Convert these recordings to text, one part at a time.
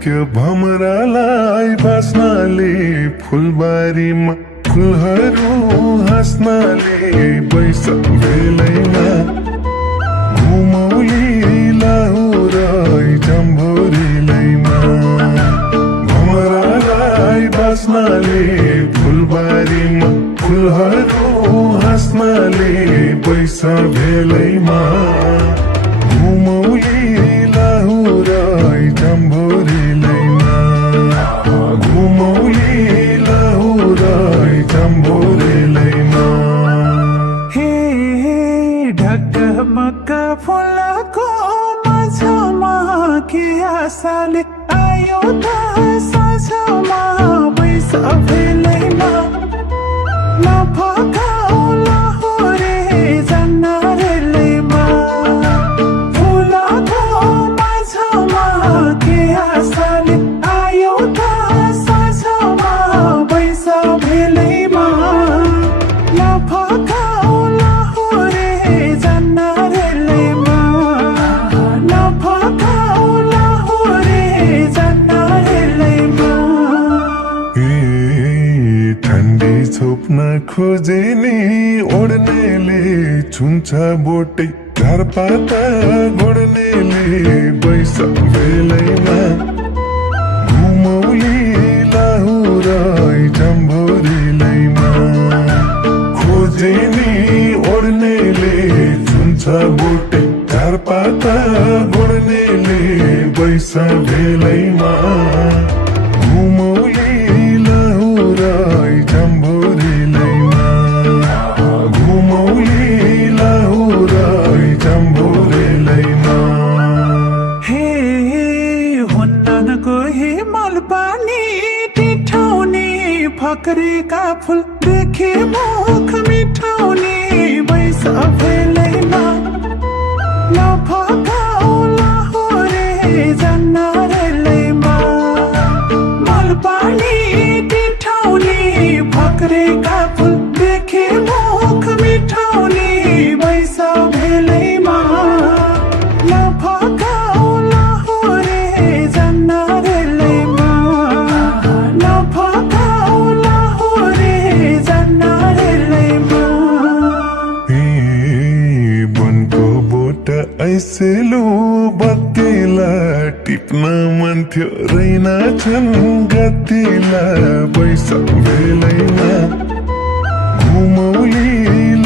सक्यो भमरालाई बाँच्नाले फुलबारीमा फुलहरू हाँस्नाले बैशाख बेलैमा घुमौली लाहुरै जम्भोरीलैमा भमरालाई बाँच्नाले फुलबारीमा फुलहरू हाँस्नाले बैशाख बेलैमा घुमौली लाहुरै जम्भोरीलैमा घुमौली लाहुरै जम्भोरीलैमा हे ढकमक फुलको माझमा के आशाले आयो त साँझमा बैशाख बेलैमा नफकाऊ लाहुरे जन्नरेलैमा फुलको माझमा के आशाले आयो त साँझमा बैशाख बेलैमा नफकाऊ लाहुरे जन्नरेलैमा नफकाऊ लाहुरे जन्नरेलैमा ठन्डी छोप्न खोजे नि ओढ्नेले छुन्छ बोटै झारपाता गोड्नेले बैशाख बेलैमा घुमौली लाहुरै जम्भोरीलैमा खोजे नि ओढ्नेले छुन्छ बोटै झारपाता गोड्नेले बैशाख बेलैमा घुमौली लाहुरै जम्भोरीलैमा घुमौली लाहुरै जम्भोरीलैमा हे हुन्न कोही मलपानी टिठाउने फक्रेका फुल देखे मुख मिठाउने बैशाख बेलैमा नफकाऊ लाहुरे जन्नरेलैमा मलपानी टिठाउने फक्रेका फुल देखे मुख मिठाउने बैशाख बेलैमा नफकाऊ लाहुरे जन्नरेलैमा नफकाऊ लाहुरे जन्नरेलैमा बनको बोट ऐसेलो बत्तीला टिप्न मन थियो रैना छन् गतिला बैशाख बेलैमा घुमौली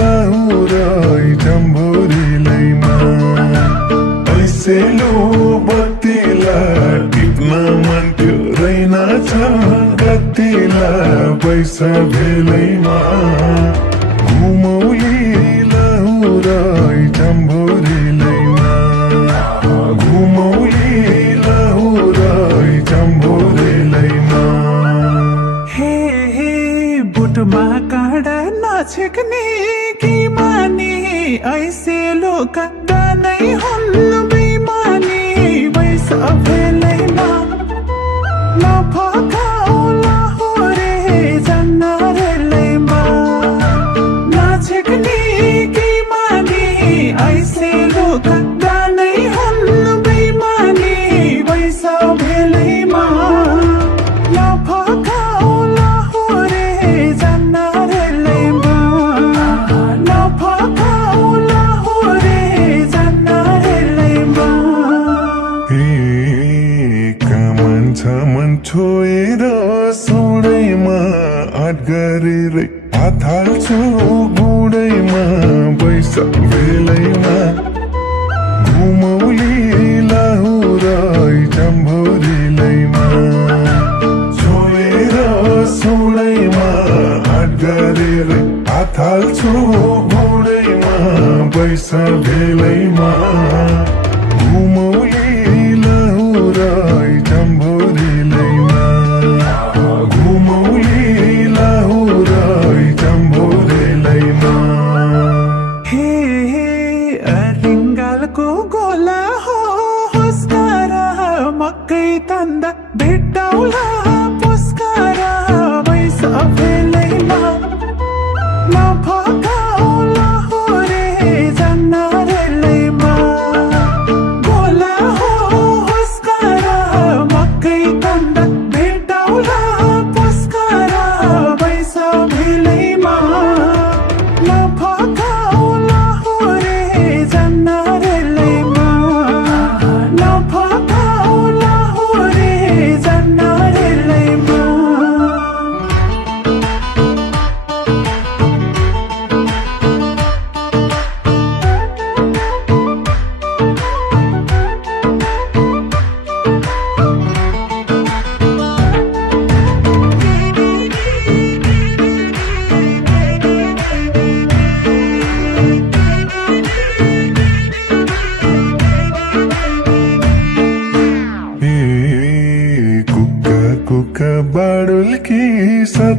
लाहुरै जम्भोरीलैमा ऐसेलो बत्तीला टिप्न मन थियो रैना छन् गतिला बैशाख बेलैमा घुमौली लाहुरै जम्भोरीलैमा घुमौली लाहुरै जम्भोरीलैमा हे बुटमा काँडा नछेक्ने कि माने ऐसे लोक नै हुन् बेमानी बैशाख बेलैमा नफकाऊ लाहुरे जन्नरेलैमा नछेक्ने कि माने ऐसे लोक नै हुन् बेमानी बैशाख बेलैमा नफकाऊ लाहुरे जन्नरेलैमा नफकाऊ लाहुरे जन्नरेलैमा कामन छ मन छोएर सौडैमा आँट गरेर हात हाल्छु गुडैमा बैशाख बेलैमा घुमौली लाहुरै जम्भोरीलैमा छोएर सौडैमा आँट गरेर हात हाल्छु गुडैमा बैशाख बेलैमा घुमौली लाहुरै जम्भोरीलैमा घुमौली लाहुरै जम्भोरीलैमा हे रिङ्गालको गोला हो हुस्कारा मकै तन्दा भेट्टाउला पुस्कारा बैशाख बेलैमा नफकाऊ लाहुरे जन्नरेलैमा गोला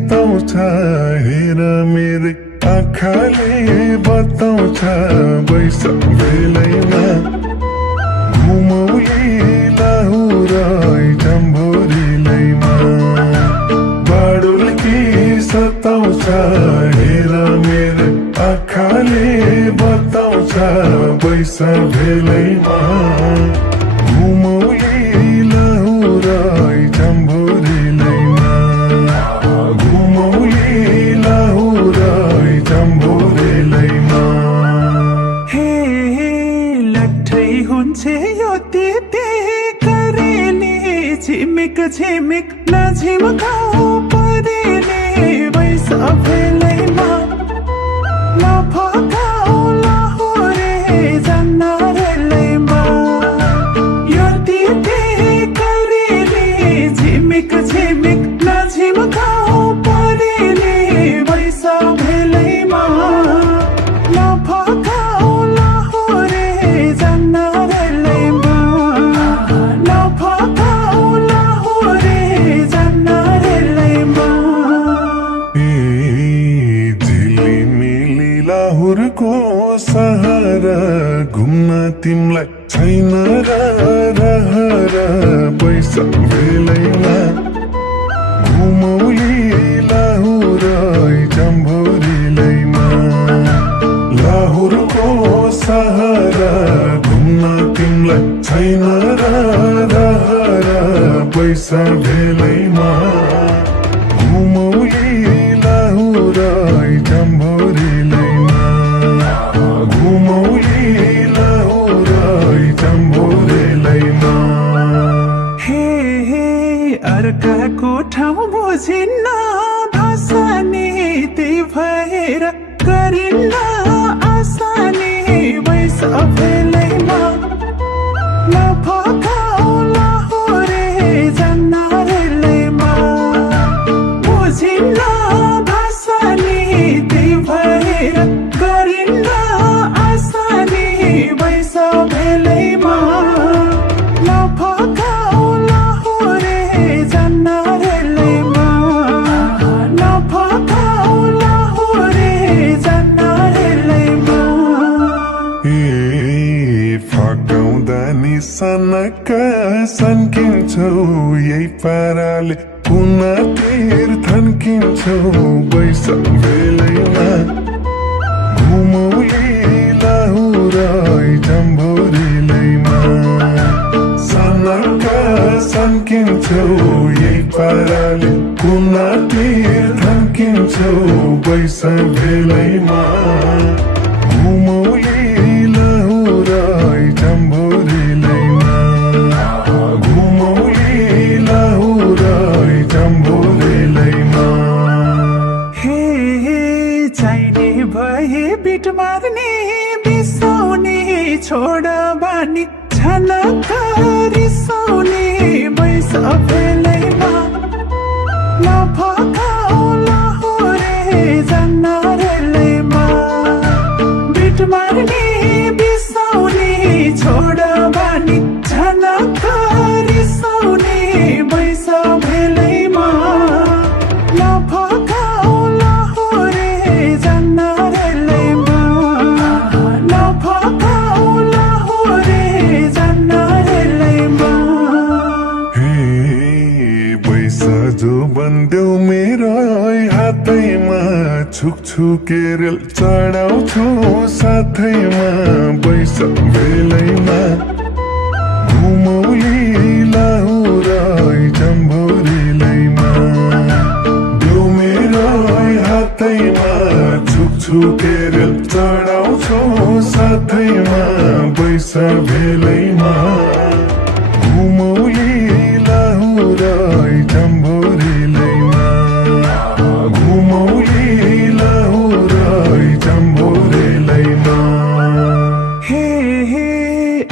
बिताउँछ हेर मेरै आँखाले बताउँछ बैशाख बेलैमा घुमौली लाहुर जम्भोरीलैमा बाडुल्की सताउँछ हेर मेरै आँखाले बताउँछ बैशाख बेलैमा घुमौली लाहुर जम्भोरीलैमा घुमौली लाहुर जम्भोरीलैमा हे लट्ठै हुन्छ यो त्यति करेली झिमिक झिमिक नझिमकाउ परेली बैशाख बेलैमा नफकाउ लाहुरे जन्नारेलैमा यो त्यति करेली झिमिक झिमिक नझिमकाउ परेली बैशाख बेलैमा नफकाउ लाहुरे जन्नारेलैमा नफकाउ लाहुरे जन्नारेलैमा झिलिमिली लाहुरको सहारा घुम्न तिमलाई छैन र रहर बैशाख बेलैमा घुमौली लाहुर जम्भोरीलैमा लाहुरको सहारा घुम्न तिमलाई छैन र रहर बैशाख बेलैमा घुमौली लाहुर जम्भोरीलैमा घुमौली लाहुर जम्भोरीलैमा हे अर्काको ठाउँ बुझिन्न भाषा नि त्यही भएर गरिन्न आसानी बैशाख बेलैमा नफकाउ लाहुरे जन्नारेलैमा बुझिन्न भाषा नि त्यही भएर गरिन्न आसानी बैशाख बेलैमा नफकाउ लाहुरे जन्नारेलैमा नफकाउ लाहुरे जन्नारेलैमा फकाउँदा निशानक सन्किन्छौ यही पाराले कुनातिर थन्किन्छौ बैशाख बेलैमा घुमौली लाहुर जम्भोरीलैमा सनक सन्किन्छौ यही पाराले कुनातिर थन्किन्छौ बैशाख बेलैमा घुमौली लाहुर जम्भोरीलैमा घुमौली लाहुर जम्भोरीलैमा हे चाहिने भए बिट मार्ने बिसाउने छोड बानी छनक रिसाउने बैशाख बेलैमा नफकाउ लाहुरे जन्नारेलैमा बिट मार्ने बिसाउने छोड बानी छनक रिसाउने बैशाख बेलैमा नफकाउ लाहुरे जन्नारेलैमा नफकाउ लाहुरे जन्नारेलैमा बैशाख बन्देऊ मेरो हातैमा छुकछुकेर चढाउँछु साथैमा बैशाख बेलैमा घुमौली लाहुर जम्भोरीलैमा देऊ मेरो हातैमा छुकछुकेर चढाउँछु साथैमा बैशाख बेलैमा घुमौली लाहुर जम्भोरीलैमा घुमौली लाहुर जम्भोरीलैमा हे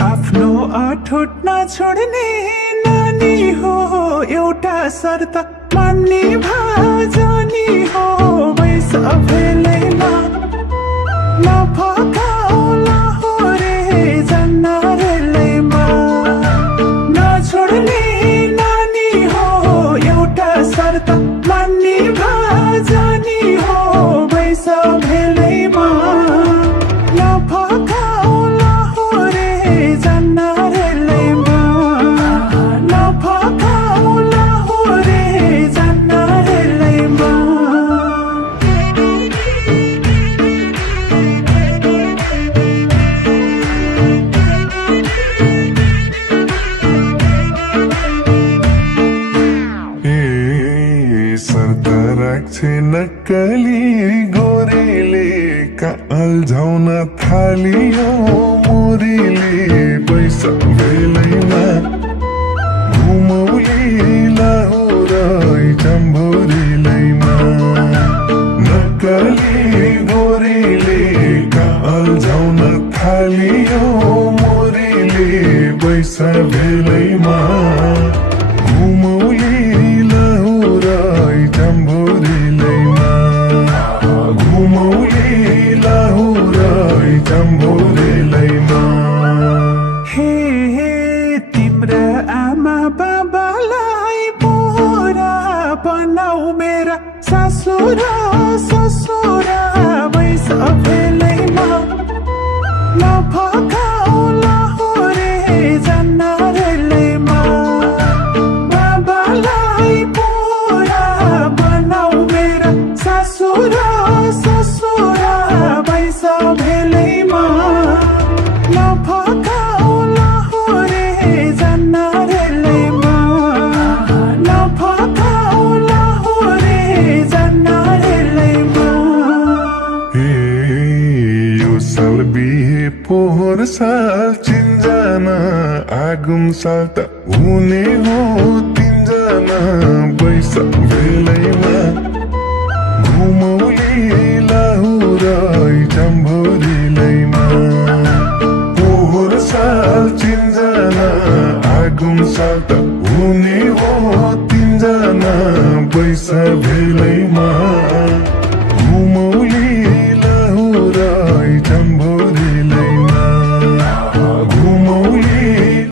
आफ्नो अठोट नछोड्ने नानी हो एउटा शर्त मान्ने भाजनी हो बैशाख बेलैमा नफकाउ लाहुरे जन्नारेलैमा नछोड्ने नानी हो एउटा शर्त मान्ने नक्कली गोरीले अल्झाउन थालियो मुरीले पैसा बेलैमा घुमौली लाहुरै चम्भोरीलैमा नक्कली गोरीले अल्झाउन थालियो मुरीले पैसा बेलैमा घुमौली लाहुरै चम्भोरीलैमा घुमौली लाहुरै चम्भोरीलैमा हे तिम्रा आमा बाबालाई पोरा बनाऊ मेरा सासु र ससुरा बैस भेलैमा नफकाऊ लाहुरे जान्न रेलैमा बाबालाई पोरा बनाऊ मेरा सासु र ससुरा बैस भेलैमा नफकाऊ लाहुरे जान्न रेलैमा नफकाऊ लाहुरे जान्न रेलैमा ए यो साल बिहे पोहोर साल चिन्जना आगुम साल त हुने हो तिनजना बैस बेलैमा घुमौली लाहुरै चम्भोरीलैमा पोहोर साल चिन्जना आगुम साल त हुने हो तिनजना बैस बेलैमा